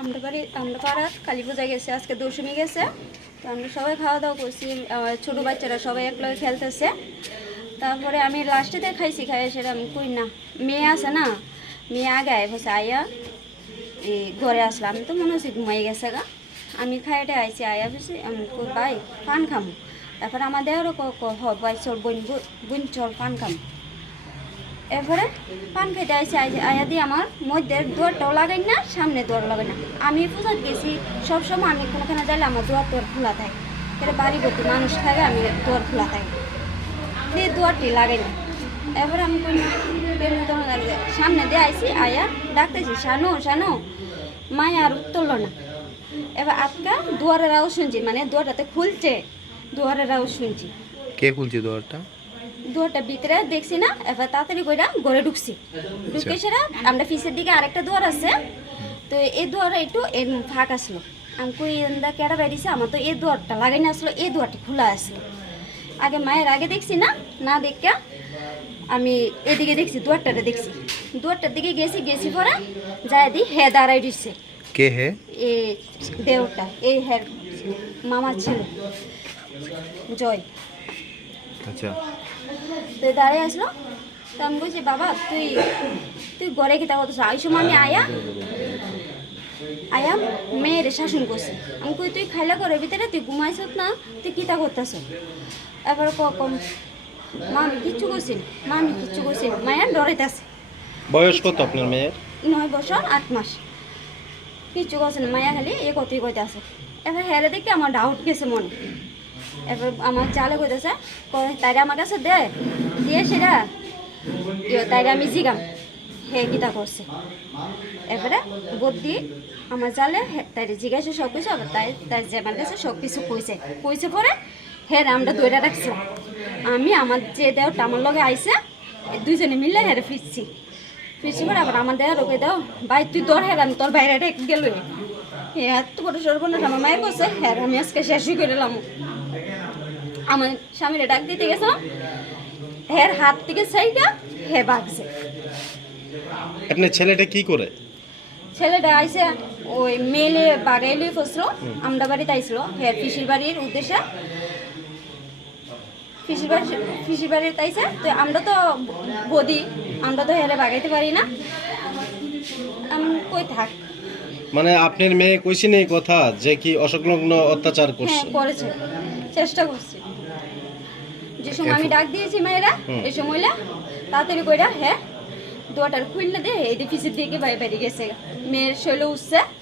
আমরা বাড়ি আমরা পাড়া কালী পূজা গেছে, আজকে দশমী গেছে। তো আমরা সবাই খাওয়া দাওয়া করছি আমার ছোটো বাচ্চারা সবাই একলগে খেলতেছে। তারপরে আমি লাস্টেতে খাইছি খাই সেটা আমি কই না। মেয়ে আছে না? মেয়ে আগে আয় বসে, আয়া এই ঘরে আসলাম। আমি তো মনে হচ্ছে ঘুমাই গেছে গা। আমি খাইটে আইছি, আয়া বসে, আমি কই, ভাই, পান খামু। তারপরে আমাদেরও ক ক হ, ভাই, চল বোন বোন, চল, পান খামু। এরপরে পান খেতে আইসি আয়া দিয়ে আমার মধ্যে দুয়ারটাও লাগাই না, সামনে দুয়ার লাগাই না। আমি পূজাত গেছি, সবসময় আমি কোনোখানে যাইলে আমার দুয়ার দুয়ার খোলা থাকে। এটা বাড়ি ভর্তি মানুষ থাকে, আমি দুয়ার খোলা থাকে। দিয়ে দুয়ারটি লাগাই না। এরপরে আমি সামনে দিয়ে আইসি আয়া ডাকতেছি, শানু শানু, মায়া আর উত্তরল না। এবার আজকা দুয়ারের আওয়াজ শুনছি মানে দুয়ারটাতে খুলছে, দুয়ারের আওয়াজ শুনছি। কে খুলছে দোয়ারটা? দুয়ারটা ভিতরে দেখছি না এবার তাড়াতাড়ি কইরা ঘরে ঢুকছি। ঢুকে সেরা আমরা পিছের দিকে আরেকটা দুয়ার আছে। তো এই দুয়ারে একটু ফাঁক আসলো। আমি কই এন্দা কেডা বেরিয়েছে আমার তো এই দুয়ারটা লাগাই না আসলো এই দুয়ারটি খোলা আসলো আগে মায়ের আগে দেখছি না না দেখা আমি এদিকে দেখছি দুয়ারটাতে দেখছি। দুয়ারটার দিকে গেছি গেছি পরে যায় দি হে দাঁড়াই দিচ্ছে কে হে? এই দেওরটা এই হ্যার মামার ছেলে জয়। আচ্ছা। তুই দাঁড়িয়ে আসলো তো আমি বলছি বাবা তুই তুই ঘরে কি তা করতেছ এই সময় আমি আয়া। আয়া মেয়ের শাসন করছি। আমি কই তুই খাইলা ঘরের ভিতরে? তুই ঘুমাইছ না? তুই কিতা করতেছ? এবার কম মা আমি কিচ্ছু করছি মা আমি কিচ্ছু করছি। মায়া ডরাইতেছে। বয়স কত আপনার মেয়ের? নয় বছর আট মাস। কিচ্ছু করছে না। মায়া খালি এ কতই কইতে আছে এবার হেরে দেখে আমার ডাউট গেছে মনে। এবার আমার চালে কইতেছে তাইরে আমার কাছে দে। দিয়ে সেটা ইয়ে তাইরে আমি জিগাম। হে কিতা করছে? এবারে বুদ্ধি, আমার জালে তাই জিজ্ঞাসা সব কিছু, আবার তাই তাই যে আমার কাছে সব কিছু কইছে। কইছে পরে হে আমরা দৌড়া রাখছিলাম আমি আমার যে দেওটা আমার লগে আইসে দুইজনে মিলে হেরে ফিরছি। ফিরছি পরে আবার আমার দেওয়া রোগে দাও। ভাই, তুই তোর হের, আমি তোর বাইরে গেল এত বড় সর্বনাশ আমার মায়ের করছে। হ্যাঁ আমি আজকে শেষই করে আমার স্বামীরে ডাক দিতে গেছিলাম হের হাত থেকে সাইডা হে বাগছে। আপনার ছেলেটা কি করে? ছেলেটা আইসে ওই মেলে বাগাইলে ফসল আমরা বাড়িতে আইসলো হের পিসির বাড়ির উদ্দেশ্যে। পিসির বাড়ি পিসির বাড়িতে আইসে তো আমরা তো বদি আমরা তো হেরে বাগাইতে পারি না। আমি কই থাক। মানে আপনার মেয়ে কইছেন এই কথা যে কি অসংলগ্ন অত্যাচার করছে হ্যাঁ করেছে? চেষ্টা করছে। যে সময় আমি ডাক দিয়েছি মেয়েরা এই সময়লা তাড়াতাড়ি কইরা হ্যাঁ দুয়াটার খুললে দে এই পিসির দিকে বাইরে গেছে মেয়ের শৈল উঠছে।